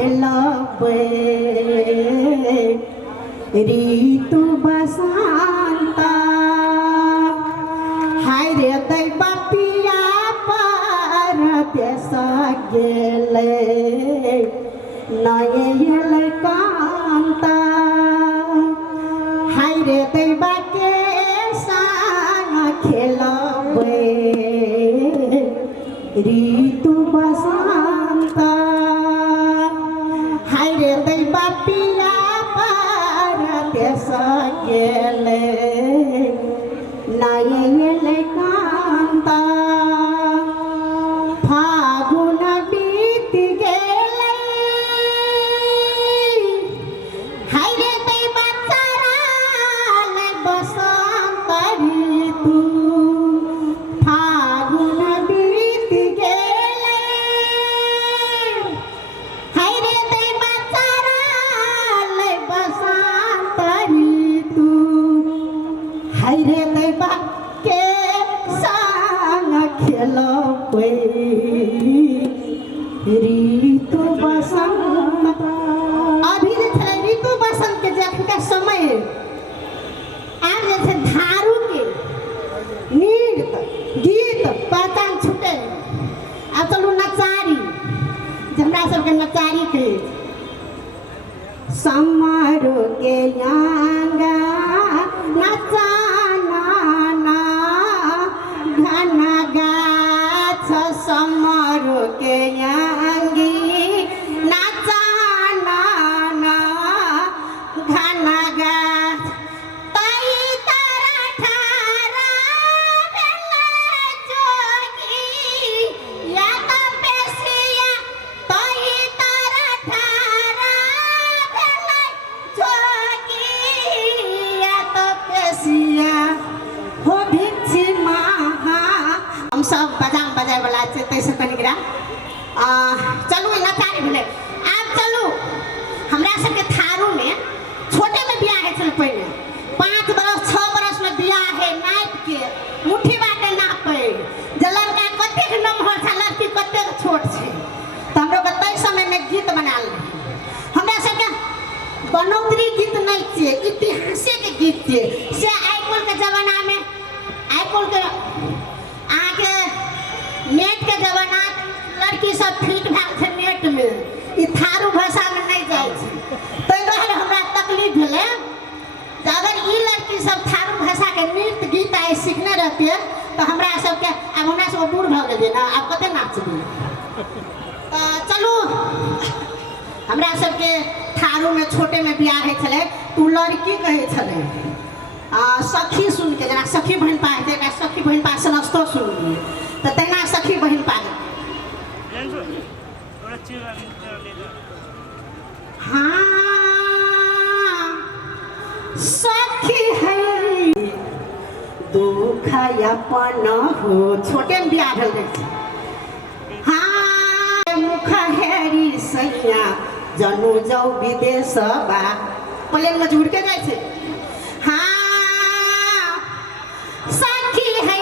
खेलबे ऋतु बसंत हाय रे दैवा पिया पर देश गेले नये एले कांत हाय रे दैवा के संग खेलबे ऋतु बसंत हाय रे दैवा पिया पर देश गेले नये एले कांत फागुन बीत गेले हाय रे दैवा चराले बसंत ऋतु फागुन बीत गेले हाय रे दैवा चराले बसंत ऋतु हाय रे दैवा के संग खेलबे ऋतु बसंत अभी जे ऋतु बसंत के जखन समय आब जे छै धारू के नृत्य गीत पहचान छूटे आ चलू नचारी जे हमरा सबके नचारी कहे समारोह के यांगा नचाना घन गाछ समारोह के यांगी नचाना घन गाछ तई तारा ठारा बेला जोगी या तो पेशिया तई तारा ठारा बेला जोगी या तो पेशिया हो भिक्षी महा हम सब बजाम बजाय वाला छै तैसे कनिकरा चलू नचारी भेलै आब चलू हमरा सबके थारू में छोटे में बियाह है छल पहले 5 बरस 6 बरस में बियाह है नाप के मुट्ठी बाटे नापे जे लड़का कतेक नमहर छै लड़की कतेक छोट छै त हमरो के तै समय में गीत बनाल हमरा सबके बनौतरी गीत नहीं छै इतिहासिक गीत छै से आइकुल के जमाना में आइकुल के आगे नेट के जमाना लड़की सब फिट भेल छै नेट में ई थारू भाषा में नहीं जाय छै तै दुआरे हमरा तकलीफ भेलै अगर ई लड़की सब थारू भाषा के नृत्य गीत आइ सीखने रहते तो हमरा सबके अब हमरा सब बूढ़ भ गेलियै ना अब कते नाचबै तो चलू हमरा सबके थारू में छोटे में बियाह है छले तू लड़की कहे छले सखी सुन के जना सखी बहन पा है जना सखी बहन पा से नस्तो सुन तो तेना सखी बहन पा हाँ सखी है दुख अपन हो छोटे में बियाह भेल छै हाँ मुख हेरी सैया जनु जाऊ विदेश बा प्लेन में जुड़ के जाय छै हाँ सखी है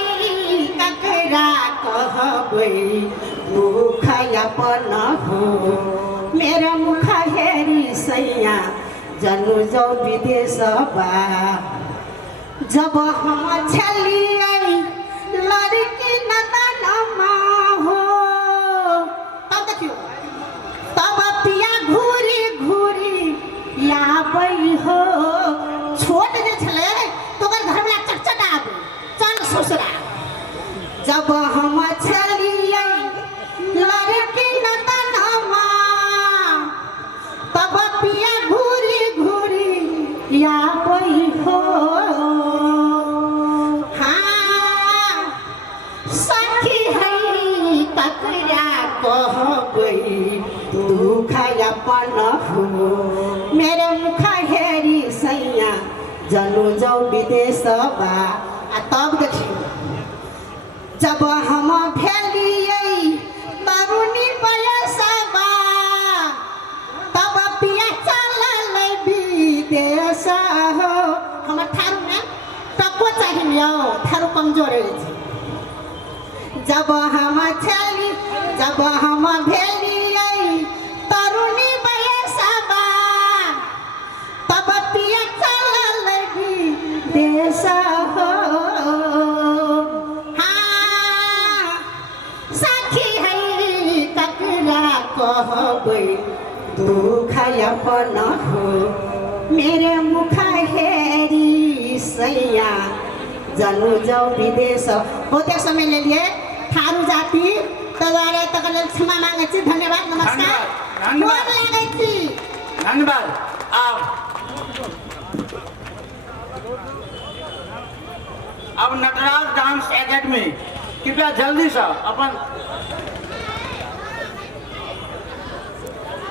ककरा कहबै मुख अपन हो मेरा मुख हेरी सैया जनु जाऊ विदेश बा जब हम छलियै लड़की नदनमा हो तब देखियो तब पिया घूरी घूरी आबै हो छोट जे छले तो ओकर घर वाला चटचट आबै चल ससुरा जब हम छलियै लड़की नदनमा तब पिया घूरी घूरी आबै हो दुख अपन हो मेरे मुख हेरी सैया जनु जाऊ विदेश बा आ तब देखियो जब हम भेलियै तरुणी बयस बा तब पिया चलल विदेश हो हमर थारू में तको चाहिए थारू कमजोर है जब हम छली जब हम भेलियै तरुणी दुख अपन हो मेरे मुख हेरी सैया जनु जाऊ विदेश हो त्यस समय ले लिए थारू जाति तद्वारा तकले क्षमा मागे छि धन्यवाद नमस्कार धन्यवाद। गोर लागै छि धन्यवाद। अब नटराज डांस एकेडमी कृपया जल्दी से अपन